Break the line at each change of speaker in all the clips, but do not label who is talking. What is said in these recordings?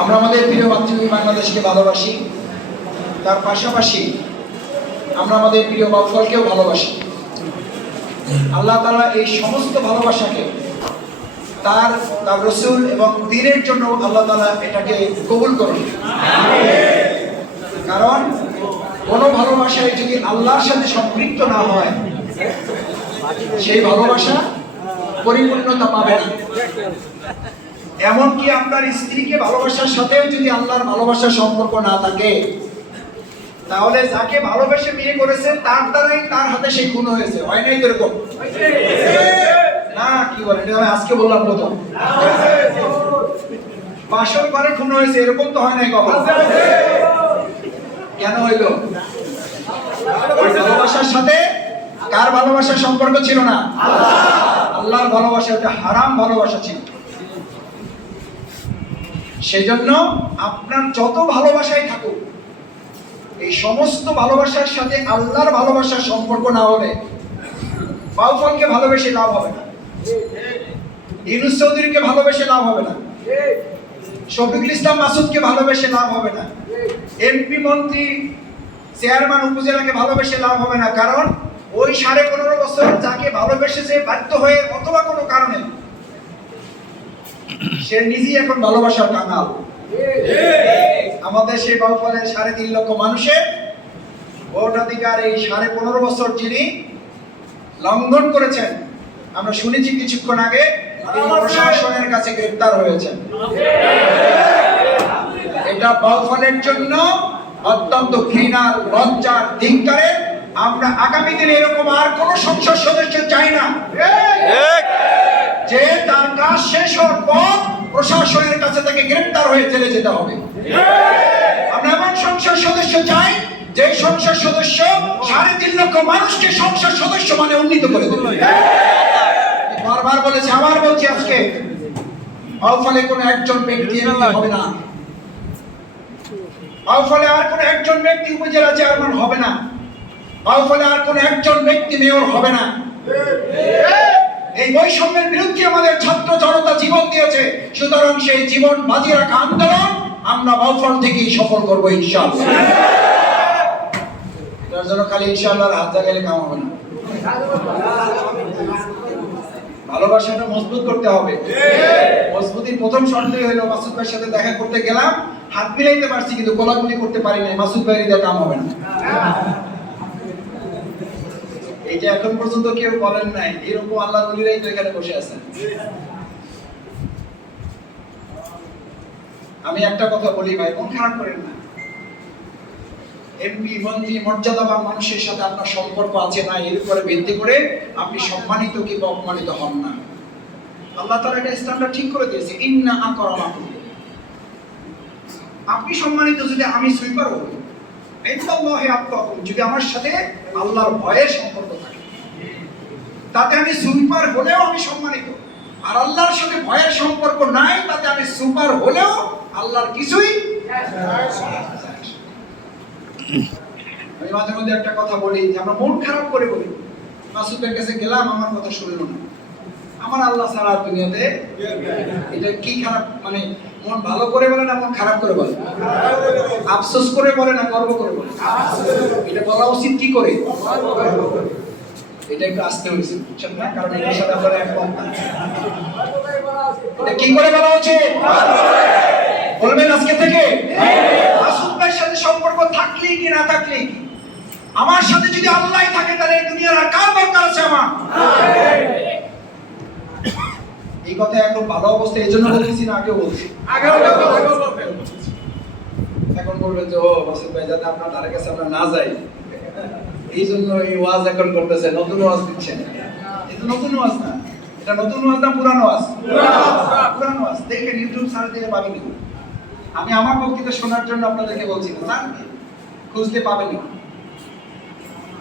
আমরা আমাদের প্রিয় মাতৃভূমি বাংলাদেশকে ভালোবাসি। তার পাশাপাশি আমরা আমাদের প্রিয় বাউফলকেও ভালোবাসি। আল্লাহ তাআলা এই সমস্ত ভালোবাসাকে তার তার রসুল এবং দিনের জন্য আল্লাহ তাআলা এটাকে কবুল করুন। কারণ কোনো ভালোবাসায় যদি আল্লাহর সাথে সম্পৃক্ত না হয়, সেই ভালোবাসা পরিপূর্ণতা পাবে না। এমনকি আপনার স্ত্রীকে ভালোবাসার সাথেও যদি আল্লাহর ভালোবাসার সম্পর্ক না থাকে, তাহলে যাকে ভালোবেসে বিয়ে করেছেন, তার দ্বারাই তার হাতে সেই খুন হয়েছে। হয় নাই এরকম? না, কি বলে আমি আজকে বললাম প্রথম। বাসর ঘরে খুন হয়েছে, এরকম তো হয় নাই কখন? কেন হইল? ভালোবাসার সাথে কার ভালোবাসার সম্পর্ক ছিল না? আল্লাহর ভালোবাসা, একটা হারাম ভালোবাসা ছিল। সেজন্য আপনার যত ভালোবাসাই থাকুক, এই সমস্ত ভালোবাসার সাথে আল্লাহর ভালোবাসার সম্পর্ক না হলে বাউফলকে ভালোবেসে লাভ হবে না। ইউনুস চৌধুরীকে ভালোবেসে লাভ হবে না। শফিকুল ইসলাম মাসুদকে ভালোবেসে লাভ হবে না। এমপি মন্ত্রী, চেয়ারম্যান উপজেলাকে ভালোবেসে লাভ হবে না। কারণ ওই সাড়ে পনেরো বছর যাকে ভালোবেসেছে, বাধ্য হয়ে অথবা কোনো কারণে সে নিজেই এখন ভালোবাসার কাঙাল। আমাদের সেই বাউফলের সাড়ে তিন লক্ষ মানুষের ভোটাধিকার এই সাড়ে পনেরো বছর যিনি লঙ্ঘন করেছেন আমরা শুনেছি কিছুক্ষণ আগে প্রশাসনের কাছে গ্রেপ্তার হয়েছেন। এটা বাউফলের জন্য অত্যন্ত ঘৃণার লজ্জার ধিঙ্কারে আমরা আগামী দিনে এরকম আর কোন সংসদ সদস্য চাই না। যে তার কাজ শেষ হওয়ার পর প্রশাসনের কাছে তাকে গ্রেপ্তার হয়ে জেলে যেতে হবে। আমরা এমন সংসদ সদস্য চাই, যে সংসদ সদস্য সাড়ে তিন লক্ষ মানুষকে সংসদ সদস্য মানে উন্নীত করে দেবে। বারবার বলেছে, আবার বলছি আজকে আউফলে কোনো একজন ব্যক্তি হবে না। আউফলে আর কোনো একজন ব্যক্তি উপজেলা চেয়ারম্যান হবে না। আউফলে আর কোনো একজন ব্যক্তি মেয়র হবে না। এই বৈষম্যের বিরুদ্ধে আমাদের ছাত্র জনতা জীবন দিয়েছে। সুতরাং সেই জীবন বাজি রাখা আন্দোলন আমরা বাউফল থেকেই সফল করব, ইনশাআল্লাহ। তার জন্য খালি ইনশাআল্লাহ হাত জাগাইলে কাম হবে না। ভালোবাসাটা মজবুত করতে হবে। মজবুতির প্রথম শর্তই হলো মাসুদ ভাইয়ের সাথে দেখা করতে গেলাম, হাত মিলাইতে পারছি কিন্তু কোলাকুলি করতে পারি নাই, মাসুদ ভাইয়ের কাম হবে না। যে এখন পর্যন্ত কেউ বলেন নাই। এরকম আল্লাহ নবীরাই তো এখানে বসে আছেন। আমি একটা কথা বলি ভাই, মন খারাপ করেন না। এমপি, মন্ত্রী, মর্যাদাবান মানুষের সাথে আপনার সম্পর্ক আছে না, এর উপরে ভিত্তি করে আপনি সম্মানিত কিংবা অপমানিত হন না। আল্লাহ তাআলা একটা স্ট্যান্ডার্ড ঠিক করে দিয়েছে। ইন্না আকরামাকুম। আপনি সম্মানিত যদি আমি সুইপার হই ইন্নাল্লাহি আত্তাকুম যদি আমার সাথে আল্লাহর ভয়ের সম্পর্ক তাতে আমি সুইপার হলেও আমি সম্মানিত। আর আল্লাহর সাথে ভয়ের সম্পর্ক নাই, তাতে আমি সুপার হলেও আল্লাহর কিছুই আমি মাঝে মধ্যে একটা কথা বলি, যে আমরা মন খারাপ করে বলি মাসুদের কাছে গেলাম, আমার কথা শুনলো না। আমার আল্লাহ আর দুনিয়াতে এটা কি খারাপ মানে মন ভালো করে বলে না মন খারাপ করে বলে? আফসোস করে বলে না গর্ব করে বলে? এটা বলা উচিত কি করে? এটা একটু আসতে হয়েছে বুঝছেন না? কারণ এটার সাথে আমরা একমত না এটা কি করে বলা উচিত বলবেন আজকে থেকে? মাসুদ ভাইয়ের সাথে সম্পর্ক থাকলেই কি না থাকলেই? আমার সাথে যদি আল্লাহ থাকে তাহলে এই দুনিয়ার আর কার দরকার আছে আমার? এই কথা এখন ভালো অবস্থা এই জন্য বলতেছি না আগেও বলছি। এখন বলবেন যে ও মাসুদ ভাই যাতে আপনার ধারে কাছে আমরা না যাই এই জন্য এই ওয়াজ এখন করতেছে, নতুন ওয়াজ দিচ্ছেন। এটা নতুন ওয়াজ না, এটা নতুন ওয়াজ না পুরানো ওয়াজ? পুরানো ওয়াজ। ইউটিউব দিয়ে পাবেন আমি আমার বক্তৃতা শোনার জন্য আপনাদেরকে বলছি না খুঁজতে পাবেন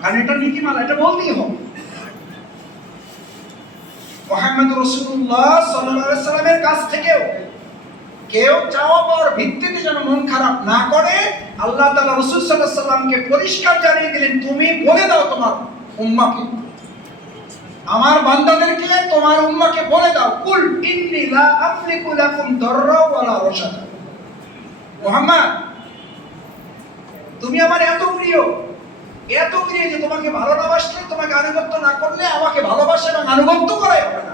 কারণ এটা নীতিমালা, এটা বলতেই মোহাম্মদ রসুল্লাহ সাল্লামের কাছ থেকেও কেউ চাওয়া ভিত্তিতে যেন মন খারাপ না করে আল্লাহ তাআলা রাসূল সাল্লামকে পরিষ্কার জানিয়ে দিলেন, তুমি বলে দাও তোমার উম্মাকে। আমার বান্দাদেরকে তোমার উম্মাকে বলে দাও। কুল ইন্নী লা আমলিকু লাকুম ওয়ালা মোহাম্মদ, তুমি আমার এত প্রিয়। এত প্রিয় যে তোমাকে ভালো না বাসলে তোমাকে আনুগত্য না করলে আমাকে ভালোবাসে এবং আনুগত্য করাই হবে না।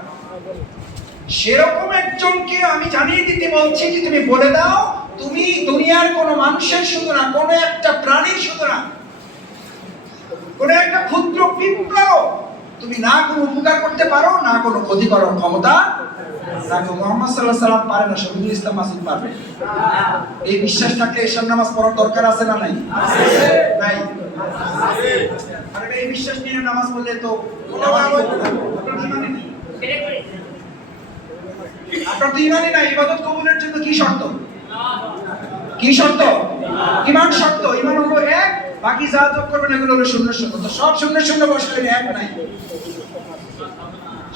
সেরকম একজনকে আমি জানিয়ে দিতে বলছি যে তুমি বলে দাও তুমি দুনিয়ার কোনো মানুষের শুধু না, কোনো একটা প্রাণীর শুধু না, কোনো একটা ক্ষুদ্র পিঁপড়াও তুমি না কোনো উপকার করতে পারো, না কোনো ক্ষতি করার ক্ষমতা রাখো। মোহাম্মদ সাল্লাহ সাল্লাম পারে না, শহীদুল ইসলাম মাসুদ পারবে। এই বিশ্বাস থাকলে এসব নামাজ পড়ার দরকার আছে না নাই? নাই। এই বিশ্বাস নিয়ে নামাজ পড়লে তো। আপনার তো ইমানই নাই ইবাদত কবুলের জন্য কি শর্ত? কি শর্ত? ইমান শর্ত। ইমান হলো এক বাকি যা যোগ করবেন এগুলো হলো শূন্য শূন্য। তো সব শূন্য শূন্য বসলে এক নাই।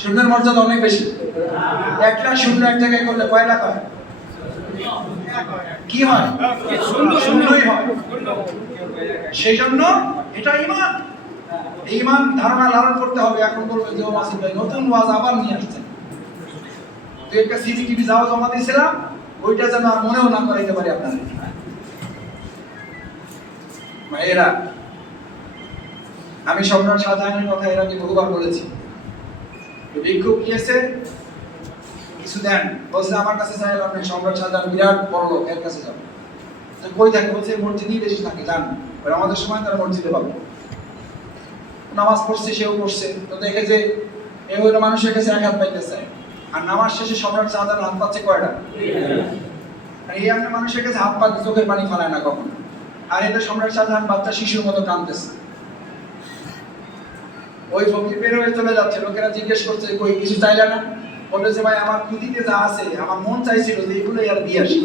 শূন্যের মর্যাদা অনেক বেশি। একটা শূন্য এক জায়গায় করলে কয় লাখ হয়? কি হয়? শূন্যই হয়। সেই জন্য এটা ইমান। ইমান ধারণা লালন করতে হবে। এখন বলবে যে ও মাসুদ ভাই নতুন ওয়াজ আবার নিয়ে আসছে। তো একটা সিবি টিভি যাওয়া জমা দিয়েছিলাম। ওইটা যেন আর মনেও না করাইতে পারি আপনাদের। ভাইয়েরা আমি সম্রাট শাহজাহানের কথা এর আগে বহুবার বলেছি। ভিক্ষুক গিয়েছে কিছু দেন। বলছে, আমার কাছে চাইলাম না সম্রাট শাহজাহান বিরাট বড় লোক, এর কাছে যাব তো কই থাকে? বলছে মসজিদেই বেশি থাকে এবার আমাদের সময় তারা মসজিদে পাবে। নামাজ পড়ছে, সেও পড়ছে। তো দেখে যে এ হইল মানুষের কাছে এক হাত পাইতেছে। আর নামাজ শেষে সম্রাট শাহজাহান হাত পাচ্ছে কয়টা? আর এই আপনি মানুষের কাছে হাত পাতে চোখের পানি ফেলায় না কখন? আর এটা সম্রাট শাহজাহান বাচ্চা শিশুর মতো কাঁদতেছে। ওই ফকির বের হয়ে চলে যাচ্ছে, লোকেরা জিজ্ঞেস করছে, কই, কিছু চাইলে না? বলল যে ভাই, আমার খুদিতে যা আছে, আমার মন চাইছিল যে এগুলো আর দিয়ে আসি।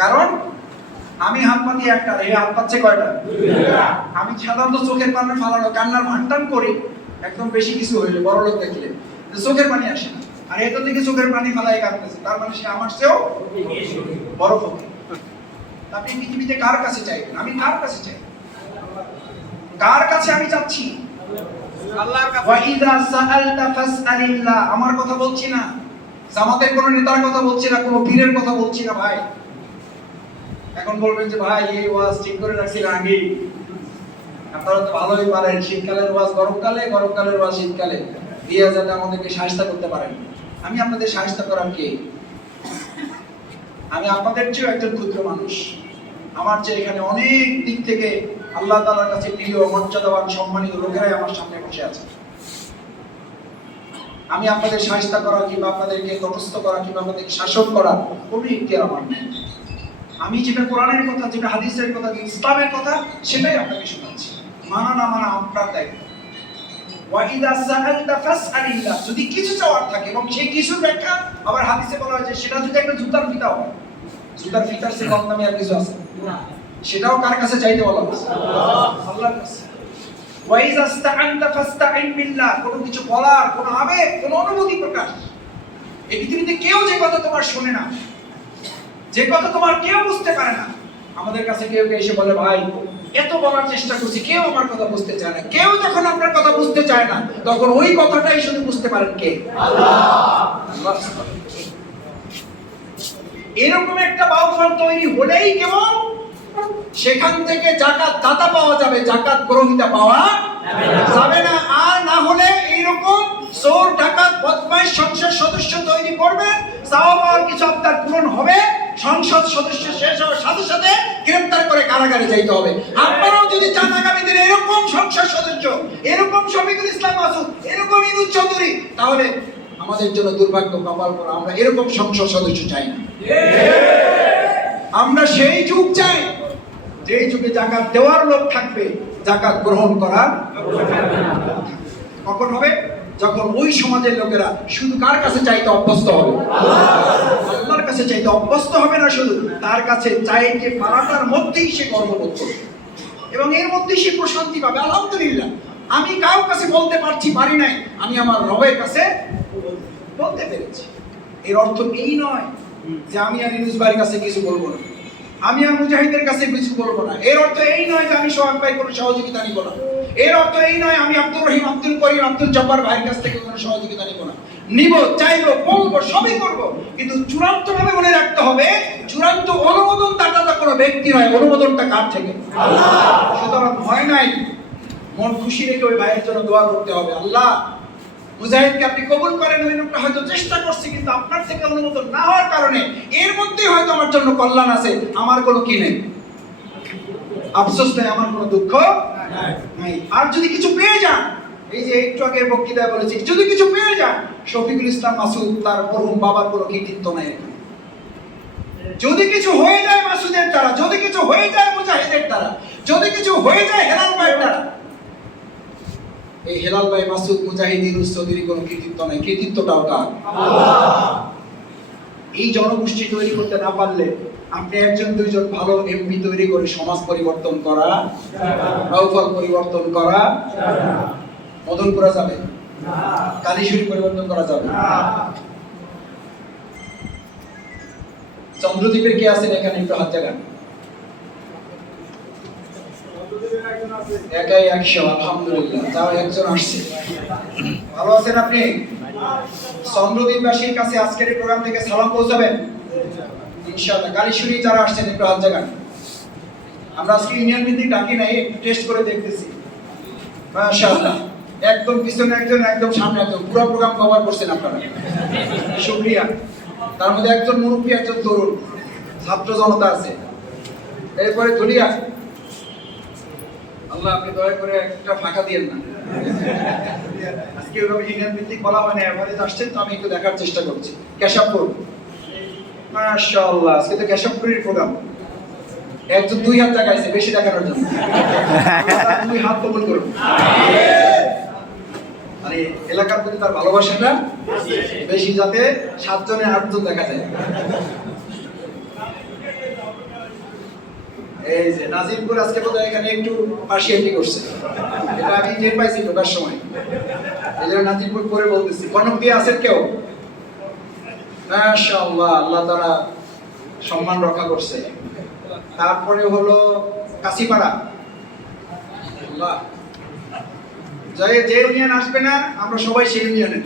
কারণ আমি হাত পাতি একটা, এই হাত পাচ্ছে কয়টা? আমি সাধারণত চোখের পানি ফালানো, কান্নার ভান্টান করি, একদম বেশি কিছু হইলে বড় লোক দেখলে। চোখের পানি আসে না। আর এটা থেকে চোখের পানি কাঁদতেছে তার মানে সে আমার চেয়েও বড় ফকির। আপনি পৃথিবীতে কার কাছে চাইবেন? আমি কার কাছে চাই? কার কাছে আমি চাচ্ছি? আমার কথা বলছি না। জামাতের কোন নেতার কথা বলছি না কোন পীরের কথা বলছি না ভাই। এখন বলবেন যে ভাই এই ওয়াজ ঠিক করে রাখছিলেন আগে আপনারা তো ভালোই পারেন শীতকালের ওয়াজ গরমকালে গরমকালের ওয়াজ শীতকালে। আমাদেরকে করতে পারেন। আমি আপনাদের করার কে? আমি আপনাদের চেয়েও একজন ক্ষুদ্র মানুষ। আমার চেয়ে এখানে অনেক দিক থেকে আল্লাহ তাআলার কাছে প্রিয়, মর্যাদাবান, সম্মানিত লোকেরাই আমার সামনে বসে আছে। আমি আপনাদের করা কিংবা আপনাদেরকে তটস্থ করা কিংবা আপনাদেরকে শাসন করা কোনো ইখতিয়ার আমার নেই। আমি যেটা কোরআনের কথা, যেটা হাদিসের কথা ইসলামের কথা, সেটাই আপনাকে শোনাচ্ছি। মানা না মানা, আপনার দায়িত্ব। যদি কিছু চাওয়ার থাকে এবং সেই কিছুর ব্যাখ্যা আবার হাদিসে বলা হয়েছে সেটা যদি একটা জুতার ফিতা হয় জুতার ফিতার সে কম দামি আর কিছু আছে? সেটাও কার কাছে চাইতে বলা হয়েছে? আল্লাহর কাছে। কোনো কিছু বলার কোনো আবেগ কোনো অনুভূতি প্রকাশ। এই পৃথিবীতে কেউ যে কথা তোমার শোনে না যে কথা তোমার কেউ বুঝতে পারে না আমাদের কাছে কেউ কেউ এসে বলে ভাই এত বলার চেষ্টা করছি, কেউ আমার কথা বুঝতে চায় না। কেউ যখন আপনার কথা বুঝতে চায় না, তখন ওই কথাটাই শুধু বুঝতে পারেন কে? এরকম একটা বাউফল তৈরি হলেই কেবল সেখান থেকে জাকাত দাতা পাওয়া যাবে, জাকাত গ্রহিতা পাওয়া যাবে না। আর না হলে এইরকম চোর, ডাকাত, বদমাইশ সদস্য তৈরি করবে, চাওয়া পাওয়ার কিছু আপনার পূরণ হবে। সংসদ সদস্য শেষ হওয়ার সাথে সাথে গ্রেপ্তার করে কারাগারে যাইতে হবে। আপনারাও যদি চান আগামী দিনে এরকম সংসদ সদস্য, এরকম শফিকুল ইসলাম মাসুদ, এরকম ইনুজ চৌধুরী, তাহলে আমাদের জন্য দুর্ভাগ্য কপাল করা আমরা এরকম সংসদ সদস্য চাই না। আমরা সেই যুগ চাই, যেই যুগে জাকাত দেওয়ার লোক থাকবে, জাকাত গ্রহণ করার কখন হবে? যখন ওই সমাজের লোকেরা শুধু কার কাছে চাইতে অভ্যস্ত হবে? কাছে চাইতে অভ্যস্ত হবে না শুধু, তার কাছে চাইতে পারাটার মধ্যেই সে গর্ববোধ করবে। এবং এর মধ্যেই সে প্রশান্তি পাবে, আলহামদুলিল্লাহ। আমি কারও কাছে বলতে পারছি, পারি নাই, আমি আমার রবের কাছে বলতে পেরেছি। এর অর্থ এই নয় যে আমি আর ইউনুস ভাইয়ের কাছে কিছু বলব না। আমি আর মুজাহিদের কাছে কিছু বলব না। এর অর্থ এই নয় যে আমি সোহাগ ভাই কোনো সহযোগিতা নিব না। এর অর্থ এই নয় আমি আব্দুর রহিম, আব্দুল করিম, আব্দুল জব্বার ভাইয়ের কাছ থেকে কোনো সহযোগিতা নিব না। নিব চাইব বলব সবই করব। কিন্তু চূড়ান্ত ভাবে মনে রাখতে হবে চূড়ান্ত অনুমোদন দাতা কোনো ব্যক্তি নয় অনুমোদনটা কার থেকে? সুতরাং ভয় নাই মন খুশি রেখে ওই ভাইয়ের জন্য দোয়া করতে হবে। আল্লাহ মুজাহিদকে আপনি কবুল করেন ওই লোকটা হয়তো চেষ্টা করছে কিন্তু আপনার থেকে অনুমোদন না হওয়ার কারণে এর মধ্যেই হয়তো আমার জন্য কল্যাণ আছে আমার কোনো কি নেই? আফসোস নেই আমার কোনো দুঃখ নাই। আর যদি কিছু পেয়ে যান এই যে একটু আগে বক্তৃতায় বলেছি, যদি কিছু পেয়ে যান, শফিকুল ইসলাম মাসুদ তার বাবার কোনো কৃতিত্ব নাই। যদি কিছু হয়ে যায় মাসুদের দ্বারা, যদি কিছু হয়ে যায় মুজাহিদের দ্বারা, যদি কিছু হয়ে যায় হেলাল ভাইয়ের দ্বারা, এই হেলাল ভাই, মাসুদ, মুজাহিদ, ইউনুস চৌধুরী কোনো কৃতিত্ব নাই। কৃতিত্বটাও কার? এই জনগোষ্ঠী তৈরি করতে না পারলে আপনি একজন, দুইজন ভালো এমপি তৈরি করে সমাজ পরিবর্তন করা পরিবর্তন করা মদন করা যাবে? কালীশুরি পরিবর্তন করা যাবে? চন্দ্রদ্বীপের কে আছেন এখানে? একটু হাত জাগান একাই একশো আলহামদুলিল্লাহ। তাও একজন আসছে। ভালো আছেন আপনি? চন্দ্রদ্বীপবাসীর কাছে আজকের এই প্রোগ্রাম থেকে সালাম পৌঁছাবেন? ইনশাআল্লাহ। কালীশুরি যারা আসছেন একটু হাত জাগান আমরা আজকে ইউনিয়ন ভিত্তিক ডাকি নাই একটু টেস্ট করে দেখতেছি। মাশাআল্লাহ। একদম পিছনে একজন, একদম সামনে একজন। পুরো প্রোগ্রাম কভার করছেন আপনারা। শুকরিয়া। তার মধ্যে একজন মুরব্বী, একজন তরুণ। ছাত্র জনতা আছে। এরপরে ধুলিয়া। আল্লাহ, আপনি দয়া করে একটা ফাঁকা দিয়েন না। আজকে ওইভাবে ইউনিয়ন ভিত্তিক বলা হয় না, এভারেজ আসছেন তো আমি একটু দেখার চেষ্টা করছি। কেশবপুর। মাশাআল্লাহ, আজকে তো কেশবপুরের প্রোগ্রাম একজন দুই হাত দেখাইছে, বেশি দেখানোর জন্য। দুই হাত কবুল করুন। মানে এলাকার প্রতি তার ভালোবাসাটা বেশি যাতে সাতজনে আটজন দেখা যায়। এই যে নাজিরপুর আজকে বোধহয় এখানে একটু পার্সিয়ালি করছে। এটা আমি টের পাইছি ঢোকার সময়। এই জন্য নাজিরপুর করে বলতেছি, কনক দিয়ে আছেন কেউ? মাশাআল্লাহ, আল্লাহ তারা সম্মান রক্ষা করছে। তারপরে হলো কাশিপাড়া। আল্লাহ। যে যে ইউনিয়ন আসবে না, আমরা সবাই সেই ইউনিয়নের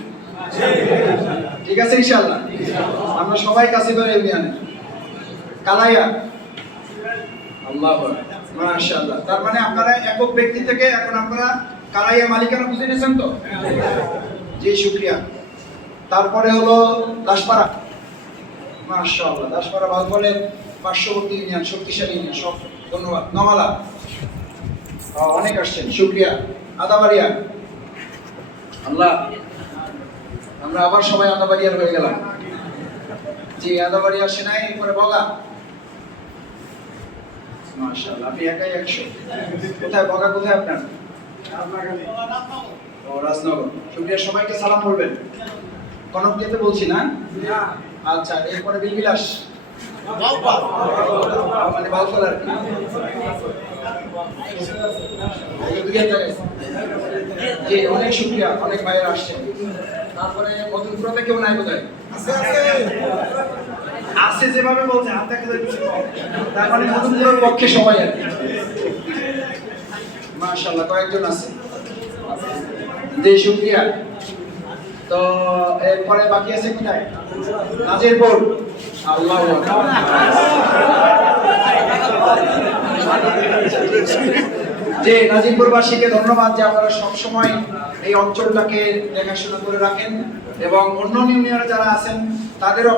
ঠিক আছে ইনশাল্লাহ আমরা সবাই কাশিপাড়া ইউনিয়নের কালাইয়া। আল্লাহ মাশাআল্লাহ। তার মানে আপনারা একক ব্যক্তি থেকে এখন আপনারা কালাইয়া মালিকানা বুঝে নিয়েছেন তো? জি, শুক্রিয়া। তারপরে হলো দাসপাড়া। মাশাআল্লাহ, দাসপাড়া বাউফলের পার্শ্ববর্তী ইউনিয়ন শক্তিশালী ইউনিয়ন সব ধন্যবাদ। নমালা অনেক আসছেন, শুক্রিয়া। আদাবাড়িয়া। আল্লাহ আমরা আবার সবাই আদাবাড়িয়ার হয়ে গেলাম। জি আদাবাড়িয়া বগা। মাশাআল্লাহ আপনি একাই একশো। কোথায় বগা কোথায় আপনার? ও রাজনগর। সবাইকে সালাম করবেন কনক বলছি না। আচ্ছা এরপরে বিলবিলাস। মানে আর কি। অনেক শুক্রিয়া অনেক ভাইয়ের আসছেন তারপরে মধুপুরতে কেউ নাই বোধ আছে যেভাবে বলছে হাত দেখা যায় তার মানে মধুপুরের পক্ষে সবাই আর কি। মাশাআল্লাহ কয়েকজন আছে। জি শুক্রিয়া। তো এরপরে বাকি আছে কোথায়? নাজিরপুর। যে নাজিরপুরবাসীকে ধন্যবাদ যে আপনারা সবসময় এই অঞ্চলটাকে দেখাশোনা করে রাখেন এবং অন্য ইউনিয়নে যারা আছেন, তাদেরও